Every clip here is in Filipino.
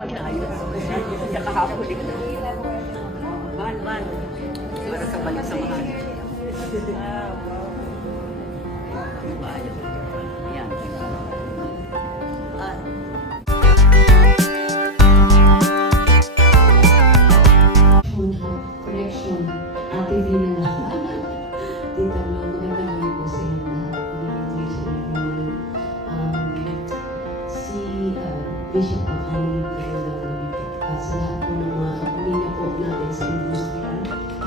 Ayos. Kaya kahapon din. Mahal, mahal. Para sa balik sa mahal. Ayos.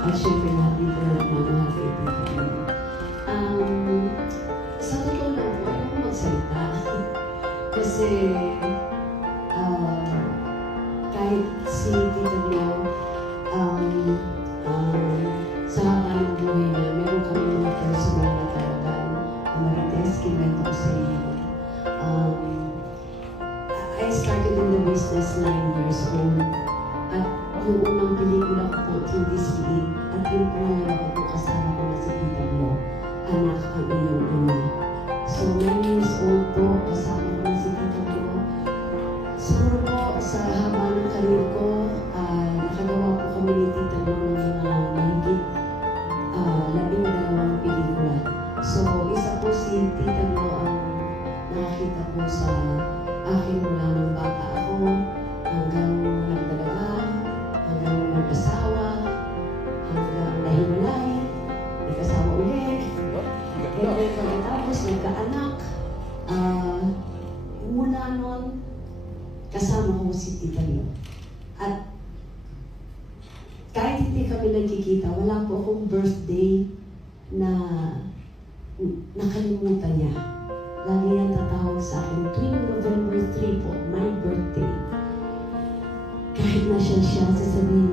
At syempre lahat din po ng mga Amen. Nakalimutan niya. Lagi yan tatawag sa akin, tuwing November 3 po, my birthday. Kahit na siya siya, sasabihin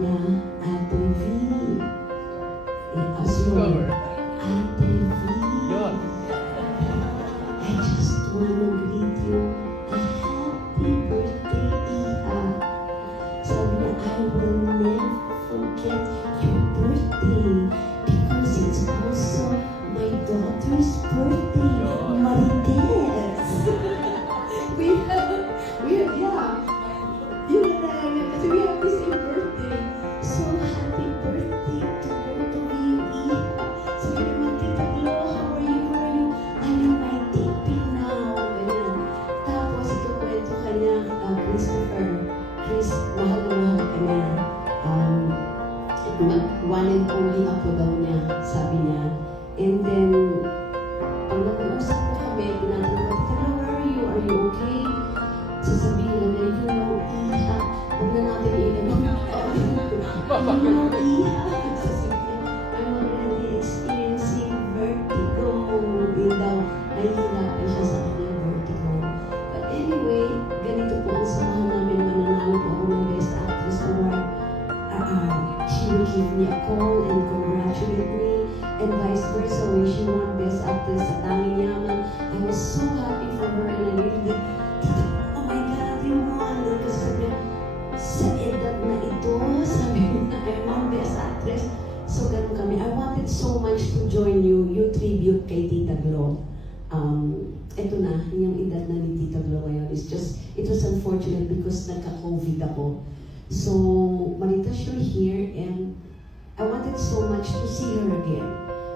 you okay? Sasabihin lang niya, you know, Iha, huwag na natin i-ano. You know, Iha. I'm already experiencing vertigo. Din daw, nahihirapan siya sa kanyang vertigo. But anyway, ganito po ang samahan namin. Mananalo po ako Best Actress Award. Ah, she will give me a call and congratulate me. And vice versa, when she won Best Actress sa Tanging Yaman, I was so happy for her and I really oh my God, you won. Kasi sabi niya, sa edad na ito, sabi niya, I won Best Actress. So, ganun kami. I wanted so much to join you, you tribute kay Tita Glo. Um, eto na, yung edad na ni Tita Glo ngayon. It's just, it was unfortunate because nagka-COVID ako. So, Maritas, you're here and I wanted so much to see her again.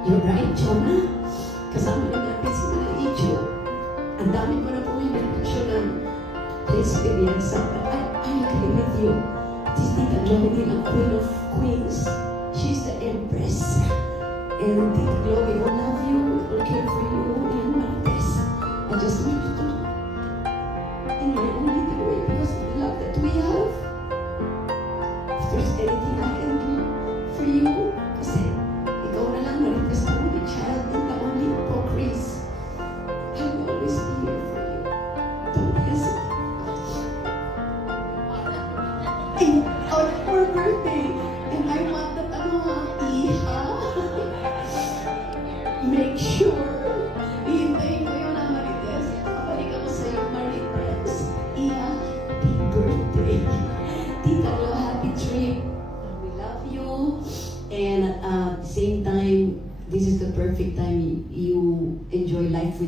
You're right, Jonah. Kasama rin natin si Malicho. Ang dami ko na pong ng experience. But I, I agree with you. This Tita Chloe ang queen of queens. She's the empress. And Tita Chloe will love you,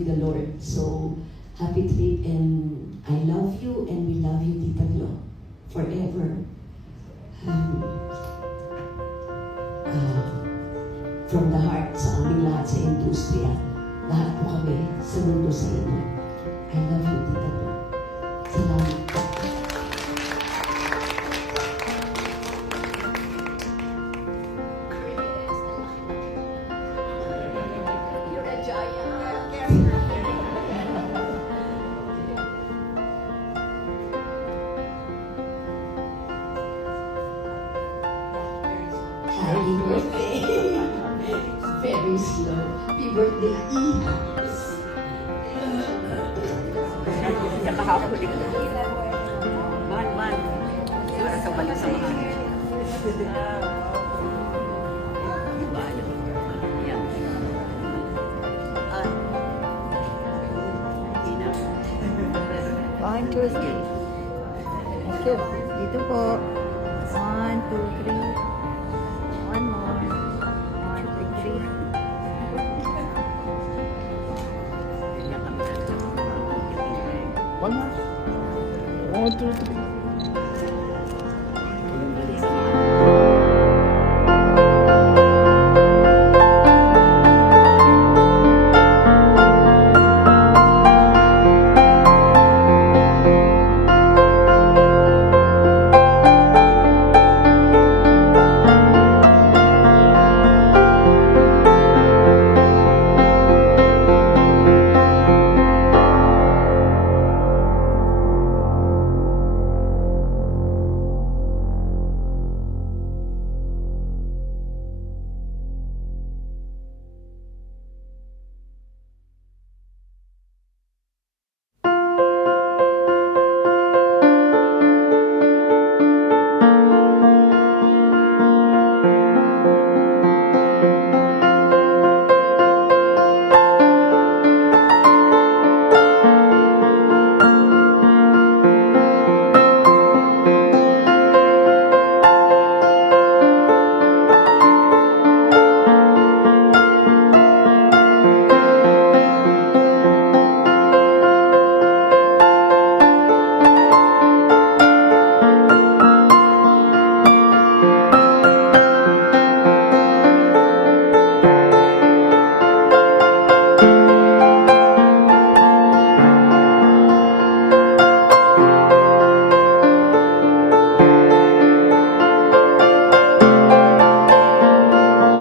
with the Lord. So, happy trip and I love you and we love you, Tita Glo, forever. Um, ah, from the heart sa aming lahat sa industriya, lahat po kami sa mundo sa inyo. I love you, Tita Very slow. Happy birthday. Siya kahapon din. Man, man. Para sa balik sa na. One, two, three. Thank you. Dito po. One, two, three. Yan kami sa-